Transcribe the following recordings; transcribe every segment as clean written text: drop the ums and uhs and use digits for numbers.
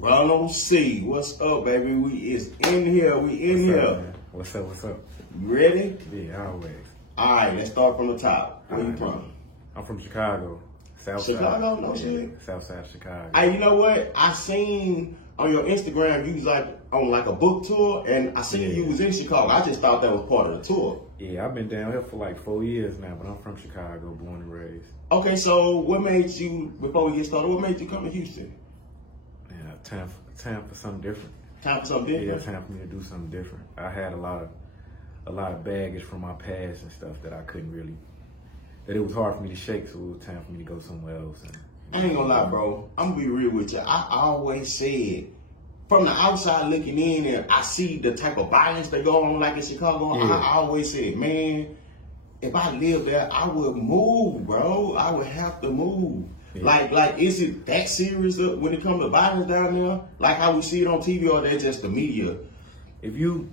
Ronald C. What's up, baby? We is in here. We in here. What's up? What's up? You ready? Yeah, always. All right, let's start from the top. Where you from? I'm from Chicago. South Chicago? side. No shit. South side of Chicago. Hey, you know what? I seen on your Instagram you was like on like a book tour, and I seen you was in Chicago. I just thought that was part of the tour. Yeah, I've been down here for like 4 years now, but I'm from Chicago, born and raised. Okay, so what made you, before we get started, what made you come to Houston? Yeah, time for something different. Time for something different? Yeah, time for me to do something different. I had a lot of baggage from my past and stuff that I couldn't really, that it was hard for me to shake, so it was time for me to go somewhere else. And, I ain't gonna lie, bro. I'm gonna be real with you. I always said, from the outside looking in, and I see the type of violence that go on like in Chicago, yeah. I always said, man, if I lived there, I would move, bro. I would have to move. Yeah. Like, is it that serious when it comes to violence down there? Like how we see it on TV, or that's just the media? If you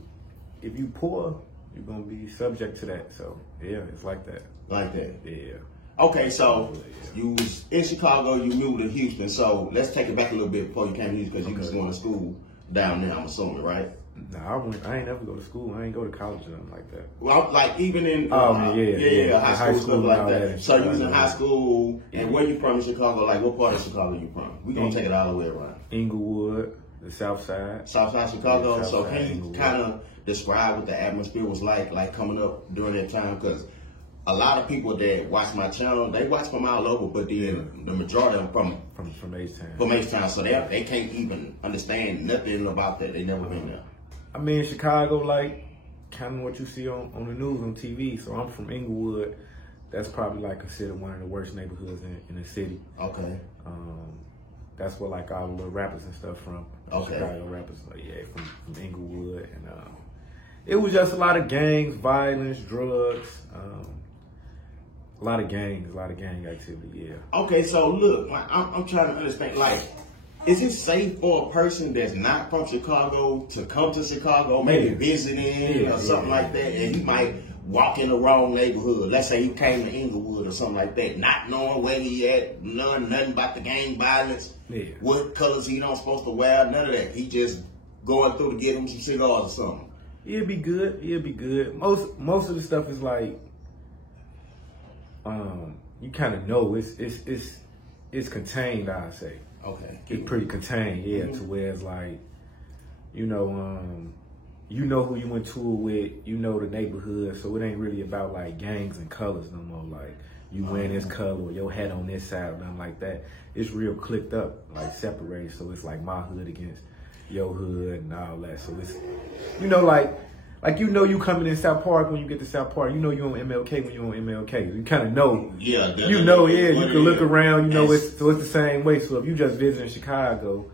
poor, you're gonna be subject to that. So yeah, it's like that. Like that. Yeah. Okay, so you was in Chicago, you moved to Houston. So let's take it back a little bit before you came to Houston, because you was going to school down there, I'm assuming, right? Nah, I ain't never go to school. I ain't go to college or nothing like that. Well, like even in high school stuff like that. So you was in high school, and where you from in Chicago? Like what part of Chicago you from? We gonna take it all the way around. Inglewood, the South Side. South Side Chicago. Yeah, so South can you kind of describe what the atmosphere was like coming up during that time? Because a lot of people that watch my channel, they watch from all over, but then the majority of them from H-Town. From H-Town, so they can't even understand nothing about that. They never been there. I mean, Chicago, like, kind of what you see on the news, on TV. So I'm from Inglewood. That's probably, like, considered one of the worst neighborhoods in the city. Okay. That's where, like, all the little rappers and stuff from. Okay. Chicago rappers, from Inglewood. And it was just a lot of gangs, violence, drugs, a lot of gang activity, yeah. Okay, so look, I'm trying to understand, like, is it safe for a person that's not from Chicago to come to Chicago, maybe visiting or something like that, and he might walk in the wrong neighborhood? Let's say he came to Inglewood or something like that, not knowing where he at, nothing about the gang violence, what colors he don't supposed to wear, none of that. He just going through to get him some cigars or something. It'd be good. Most of the stuff is like, you kind of know it's contained, I'd say. Okay. It's pretty contained, to where it's like, you know who you went to with, you know the neighborhood, so it ain't really about like gangs and colors no more, like you wearing this color or your hat on this side or nothing like that. It's real clicked up, like separated, so it's like my hood against your hood and all that. So it's, you coming in South Park when you get to South Park. You know you on MLK when you on MLK. You kind of know. Yeah. You can look around. It's the same way. So if you just visiting Chicago,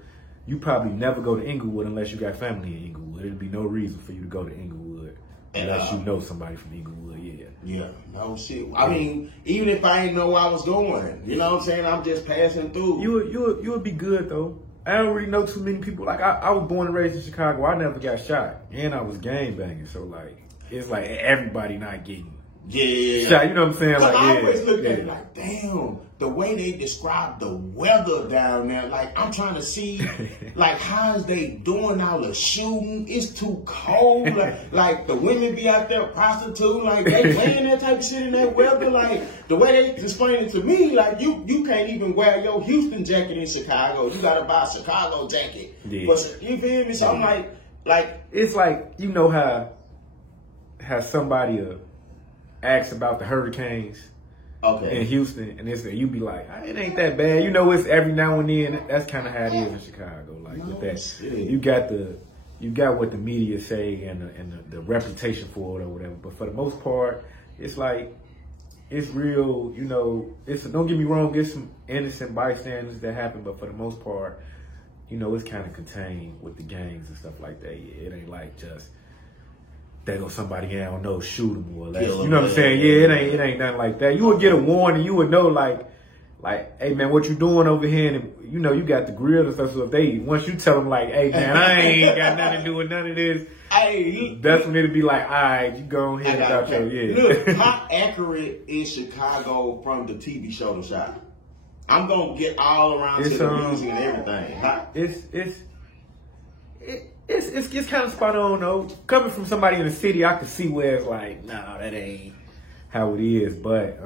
you probably never go to Inglewood unless you got family in Inglewood. There'd be no reason for you to go to Inglewood unless you know somebody from Inglewood. Yeah. No shit. I mean, even if I didn't know where I was going, you know what I'm saying? I'm just passing through. You would be good though. I don't really know too many people. Like, I was born and raised in Chicago. I never got shot. And I was gang banging. So, like, it's like everybody not getting shot. You know what I'm saying? Like, I always look at it like, damn, the way they describe the weather down there, like, I'm trying to see, like, how is they doing all the shooting? It's too cold. Like, the women be out there prostituting. Like, they playing that type of shit in that weather. Like, the way they explain it to me, like, you can't even wear your Houston jacket in Chicago. You got to buy a Chicago jacket. Yeah. But, you feel me? So I'm like. It's like, you know how somebody asks about the hurricanes. Okay. In Houston, and you be like, it ain't that bad. You know, it's every now and then. That's kind of how it is in Chicago. Like with that, you got what the media say and the reputation for it or whatever. But for the most part, it's like it's real. You know, don't get me wrong. There's some innocent bystanders that happen, but for the most part, you know, it's kind of contained with the gangs and stuff like that. It ain't like just. There goes somebody I don't know, shoot him or less. You know what I'm saying? Yeah, it ain't nothing like that. You would get a warning. You would know like, hey man, what you doing over here? And you know, you got the grill and stuff. So if once you tell them like, hey man, I ain't got nothing to do with none of this. That's when it'll be like, all right, you go ahead about your Look, how accurate is Chicago from the TV show The Shop? I'm gonna get all around to the music and everything. It's kind of spot on though. Coming from somebody in the city, I can see where it's like, nah, that ain't how it is. But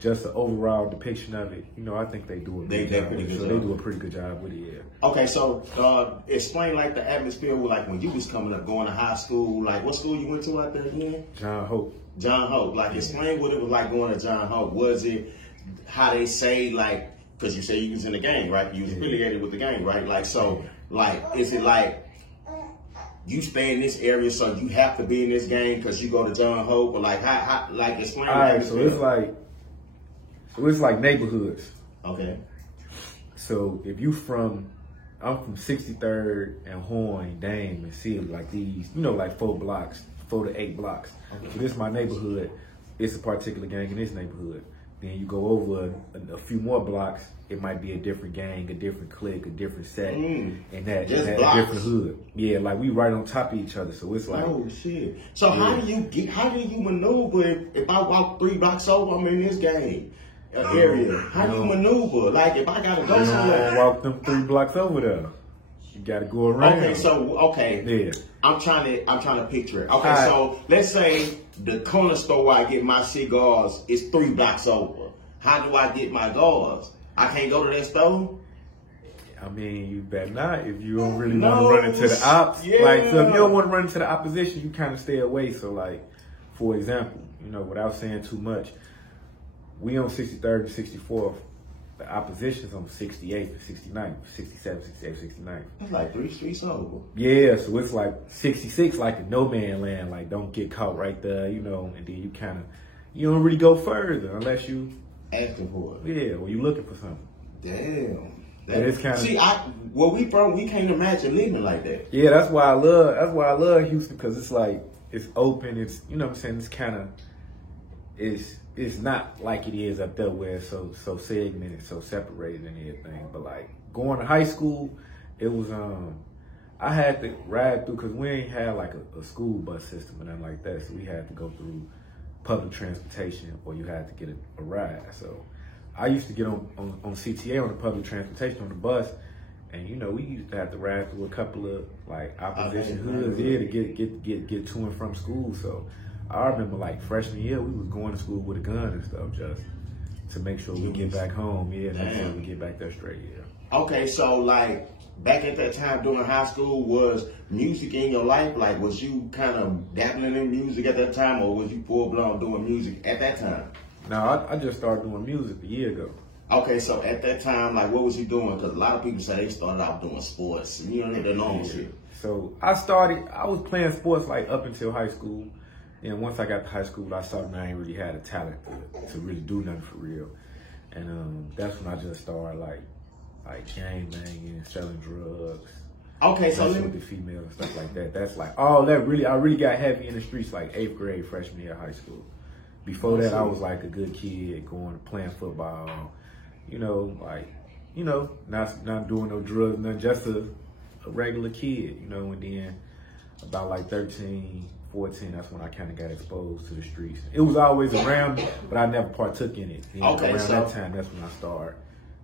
just the overall depiction of it, you know, I think they do it. They do a pretty good job with it. Yeah. Okay, so explain like the atmosphere with like when you was coming up, going to high school. Like what school you went to out there again? John Hope. John Hope. Like explain what it was like going to John Hope. Was it how they say like? Because you say you was in the gang, right? You was affiliated with the gang, right? Like so, like is it like? You stay in this area, so you have to be in this game because you go to John Hope, or like how like explain. All right, so it's like neighborhoods. Okay. So if you I'm from 63rd and Horn, Dame, and Sealy, like these, you know, like 4 to 8 blocks. Okay. So this is my neighborhood. It's a particular gang in this neighborhood. Then you go over a few more blocks, it might be a different gang, a different clique, a different set, and that different hood. Yeah, like we right on top of each other, so it's like, oh shit. So how do you maneuver if I walk 3 blocks over, I'm in this gang area? How do you maneuver? Like if I gotta go somewhere, walk them 3 blocks over there. You gotta go around. Yeah. I'm trying to picture it. Okay, so let's say the corner store where I get my cigars is 3 blocks over. How do I get my gauze? I can't go to that store? I mean, you better not if you don't really want to run into the ops. Yeah. Like, so if you don't want to run into the opposition, you kind of stay away. So, like, for example, you know, without saying too much, we on 63rd and 64th. The opposition's on 68th and 69th, 67, 68, 69th. That's like 3 streets over. Yeah, so it's like 66, like a no man land. Like, don't get caught right there, you know, and then you don't really go further unless you asking for it. Yeah, or you looking for something. Damn. It's kind of, see, where we from, we can't imagine living like that. Yeah, that's why I love Houston, because it's like, it's open, it's, you know what I'm saying, it's kind of, it's not like it is up there where it's so segmented, so separated and everything. But like going to high school, it was I had to ride through, because we ain't had like a school bus system or nothing like that, so we had to go through public transportation, or you had to get a ride. So I used to get on CTA on the public transportation on the bus, and you know we used to have to ride through a couple of like opposition hoods to get to and from school. So I remember like freshman year we was going to school with a gun and stuff just to make sure we get back home. Yeah, make sure we get back there straight. Yeah. Okay, so like back at that time during high school, was music in your life? Like, was you kind of dabbling in music at that time, or was you full blown doing music at that time? No, I just started doing music a year ago. Okay, so at that time, like, what was you doing? Because a lot of people say they started out doing sports, you know, the normal shit. So I was playing sports like up until high school. And once I got to high school, I saw that I ain't really had a talent to really do nothing for real. And that's when I just started like gang banging, selling drugs. Okay, so with the females and stuff like that. That's like I really got heavy in the streets like 8th grade, freshman year of high school. Before that, I was like a good kid, playing football. You know, like, you know, not doing no drugs, nothing, just a regular kid. You know, and then about like 13. 14, that's when I kind of got exposed to the streets. It was always around me, but I never partook in it. And okay, around that time, that's when I started.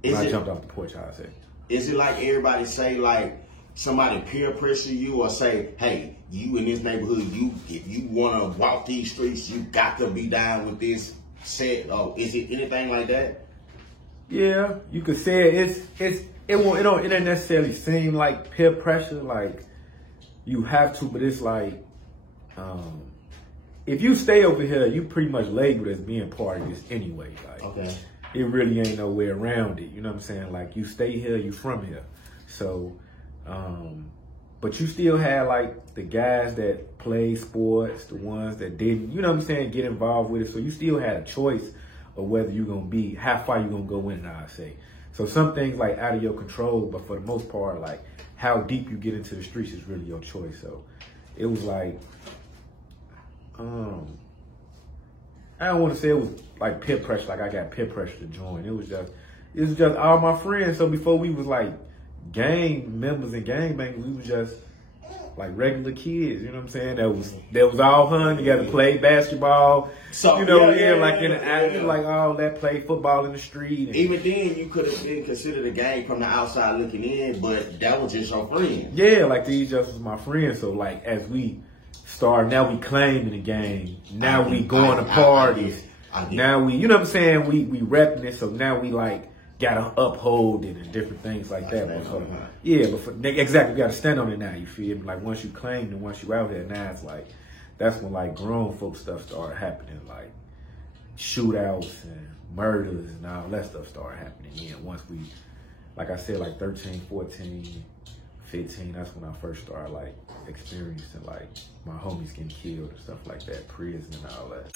I jumped off the porch, I say. Is it like everybody say, like, somebody peer pressure you or say, hey, you in this neighborhood, if you want to walk these streets, you got to be down with this set? Oh, is it anything like that? Yeah, you could say it don't necessarily seem like peer pressure, like you have to, but it's like, if you stay over here, you pretty much labeled as being part of this anyway. Like, okay. It really ain't no way around it. You know what I'm saying? Like, you stay here, you from here. So, but you still had like the guys that play sports, the ones that didn't, you know what I'm saying, get involved with it. So you still had a choice of whether you're going to be, how far you're going to go in it, I say. So some things like out of your control, but for the most part, like how deep you get into the streets is really your choice. So it was like, I don't want to say it was like peer pressure, like I got peer pressure to join. It was just all my friends. So before we was like gang members and gang bangers, we was just like regular kids, you know what I'm saying? That was all hung together, played basketball, so, like all that, played football in the street. And, even then, you could have been considered a gang from the outside looking in, but that was just your friend. Yeah, like these just was my friends. So like as we start, now we claiming the game. Now we going to parties. Now we, you know what I'm saying? We repping it. So now we like gotta uphold it and different things like that. Exactly. You gotta stand on it now. You feel me? Like once you claim and once you out there, now it's like that's when like grown folk stuff started happening, like shootouts and murders and all that stuff started happening. Yeah, once we, like I said, like 13, 14, 15. That's when I first started like experiencing like my homies getting killed and stuff like that, prison and all that.